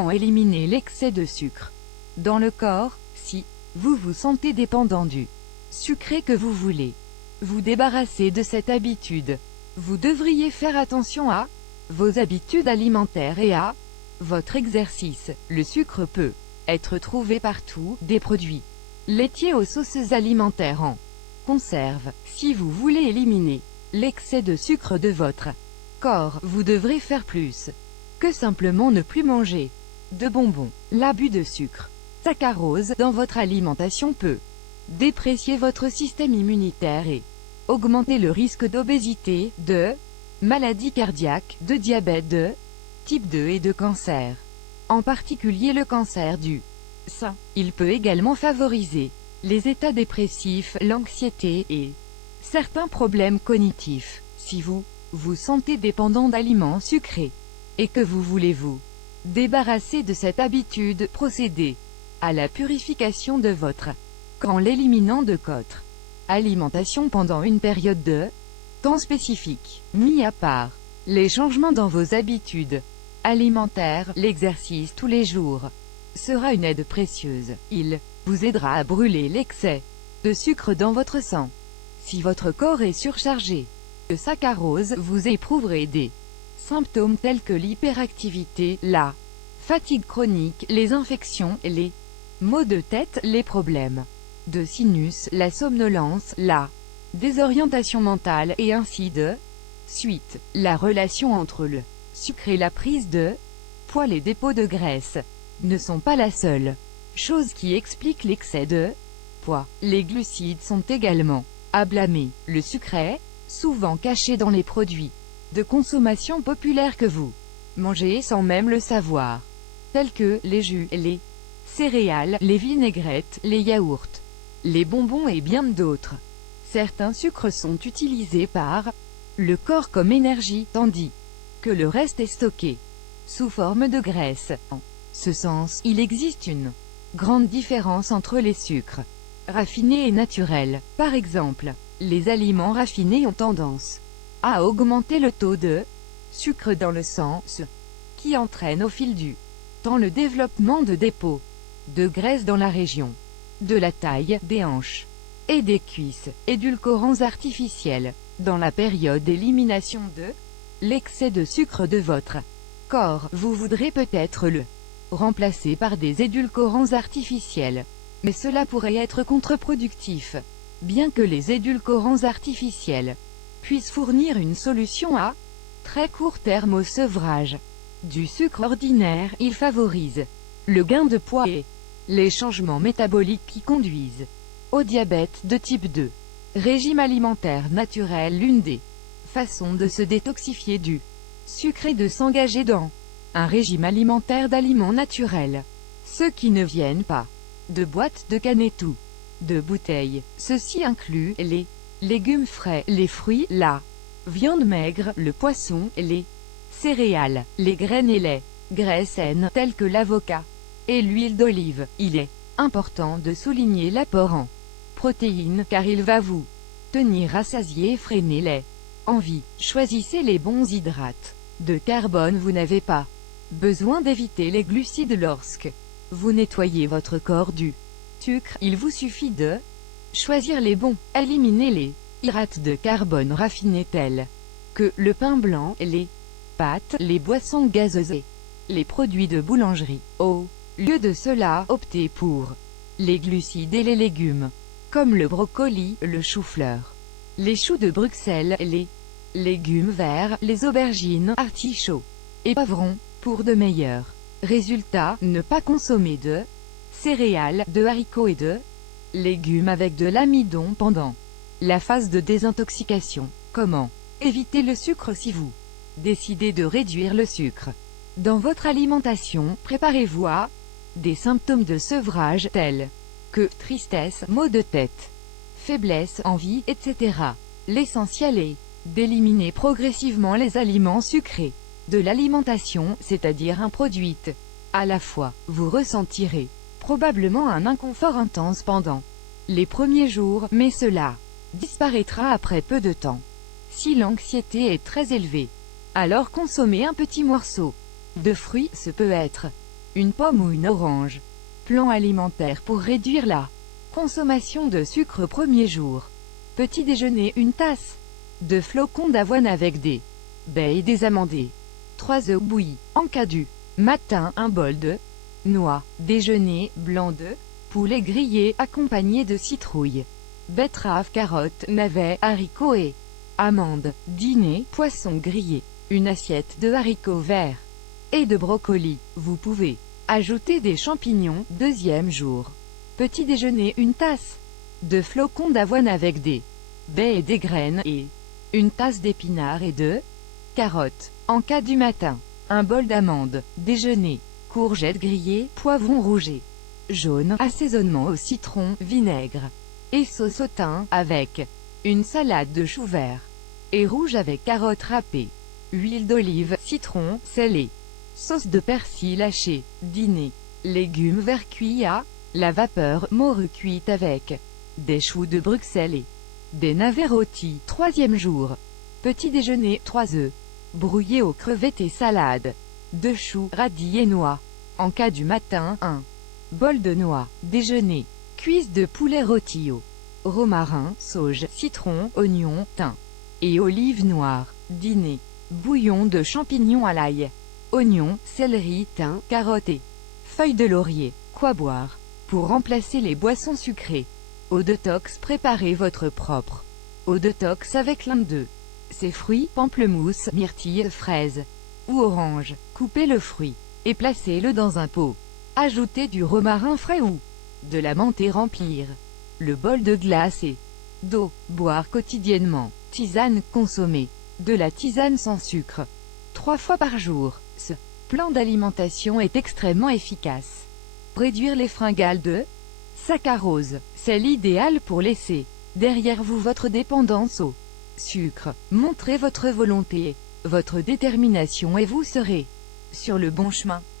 Comment éliminer l'excès de sucre dans le corps? Si vous vous sentez dépendant du sucré que vous voulez vous débarrasser de cette habitude, vous devriez faire attention à vos habitudes alimentaires et à votre exercice. Le sucre peut être trouvé partout, des produits laitiers aux sauces alimentaires en conserve. Si vous voulez éliminer l'excès de sucre de votre corps, vous devrez faire plus que simplement ne plus manger de bonbons. L'abus de sucre, saccharose, dans votre alimentation peut déprécier votre système immunitaire et augmenter le risque d'obésité, de maladies cardiaques, de diabète de type 2 et de cancer. En particulier le cancer du sein. Il peut également favoriser les états dépressifs, l'anxiété et certains problèmes cognitifs. Si vous vous sentez dépendant d'aliments sucrés et que vous voulez vous débarrasser de cette habitude, procédez à la purification de votre corps en l'éliminant de votre alimentation pendant une période de temps spécifique. Mis à part les changements dans vos habitudes alimentaires, l'exercice tous les jours sera une aide précieuse. Il vous aidera à brûler l'excès de sucre dans votre sang. Si votre corps est surchargé de saccharose, vous éprouverez des symptômes tels que l'hyperactivité, la fatigue chronique, les infections, les maux de tête, les problèmes de sinus, la somnolence, la désorientation mentale, et ainsi de suite. La relation entre le sucre et la prise de poids, les dépôts de graisse, ne sont pas la seule chose qui explique l'excès de poids. Les glucides sont également à blâmer. Le sucre est souvent caché dans les produits de consommation populaires que vous mangez sans même le savoir, tels que les jus, les céréales, les vinaigrettes, les yaourts, les bonbons et bien d'autres. Certains sucres sont utilisés par le corps comme énergie, tandis que le reste est stocké sous forme de graisse. En ce sens, il existe une grande différence entre les sucres raffinés et naturels. Par exemple, les aliments raffinés ont tendance à augmenter le taux de sucre dans le sang, ce qui entraîne au fil du temps le développement de dépôts de graisse dans la région de la taille, des hanches et des cuisses. Édulcorants artificiels. Dans la période d'élimination de l'excès de sucre de votre corps, vous voudrez peut-être le remplacer par des édulcorants artificiels. Mais cela pourrait être contre-productif. Bien que les édulcorants artificiels puissent fournir une solution à très court terme au sevrage du sucre ordinaire, ils favorisent le gain de poids et les changements métaboliques qui conduisent au diabète de type 2. Régime alimentaire naturel. L'une des façons de se détoxifier du sucre est de s'engager dans un régime alimentaire d'aliments naturels. Ceux qui ne viennent pas de boîtes de canettes ou de bouteilles. Ceci inclut les légumes frais, les fruits, la viande maigre, le poisson, les céréales, les graines et les graisses saines, telles que l'avocat et l'huile d'olive. Il est important de souligner l'apport en protéines, car il va vous tenir rassasié et freiner les envies. Choisissez les bons hydrates de carbone. Vous n'avez pas besoin d'éviter les glucides lorsque vous nettoyez votre corps du sucre. Il vous suffit de choisir les bons. Éliminez les hydrates de carbone raffinés tels que le pain blanc, les pâtes, les boissons gazeuses et les produits de boulangerie. Au lieu de cela, optez pour les glucides et les légumes, comme le brocoli, le chou-fleur, les choux de Bruxelles, les légumes verts, les aubergines, artichauts et poivrons. Pour de meilleurs résultats, ne pas consommer de céréales, de haricots et de légumes avec de l'amidon pendant la phase de désintoxication. Comment éviter le sucre? Si vous décidez de réduire le sucre dans votre alimentation, préparez-vous à des symptômes de sevrage tels que tristesse, maux de tête, faiblesse, envie, etc. L'essentiel est d'éliminer progressivement les aliments sucrés de l'alimentation, c'est-à-dire introduite à la fois. Vous ressentirez probablement un inconfort intense pendant les premiers jours, mais cela disparaîtra après peu de temps. Si l'anxiété est très élevée, alors consommez un petit morceau de fruits. Ce peut être une pomme ou une orange. Plan alimentaire pour réduire la consommation de sucre premier jour. Petit déjeuner, une tasse de flocons d'avoine avec des baies et des amandes. 3 œufs bouillis. En cas du matin, un bol de noix. Déjeuner, blanc de poulet grillé accompagné de citrouille, betterave, carottes, navets, haricots et amandes. Dîner, poisson grillé, une assiette de haricots verts et de brocolis. Vous pouvez ajouter des champignons. Deuxième jour. Petit déjeuner, une tasse de flocons d'avoine avec des baies et des graines, et une tasse d'épinards et de carottes. En cas du matin, un bol d'amandes. Déjeuner, courgettes grillées, poivrons rouges et jaunes, assaisonnement au citron, vinaigre et sauce au thym, avec une salade de choux verts et rouges avec carottes râpées, huile d'olive, citron, sel et sauce de persil haché. Dîner, légumes verts cuits à la vapeur, morue cuite avec des choux de Bruxelles et des navets rôtis. Troisième jour. Petit déjeuner, 3 œufs brouillés aux crevettes et salade de choux, radis et noix. En cas du matin, un bol de noix. Déjeuner, cuisse de poulet rôti au romarin, sauge, citron, oignon, thym et olive noire. Dîner, bouillon de champignons à l'ail, oignons, céleri, thym, carottes et feuilles de laurier. Quoi boire? Pour remplacer les boissons sucrées. Eau détox, préparez votre propre eau détox avec l'un de ces fruits, pamplemousse, myrtille, fraise ou orange. Coupez le fruit et placez-le dans un pot. Ajoutez du romarin frais ou de la menthe et remplir le bol de glace et d'eau. Boire quotidiennement. Tisane, consommer de la tisane sans sucre 3 fois par jour. Ce plan d'alimentation est extrêmement efficace. Réduire les fringales de saccharose, c'est l'idéal pour laisser derrière vous votre dépendance au sucre. Montrez votre volonté, votre détermination et vous serez sur le bon chemin.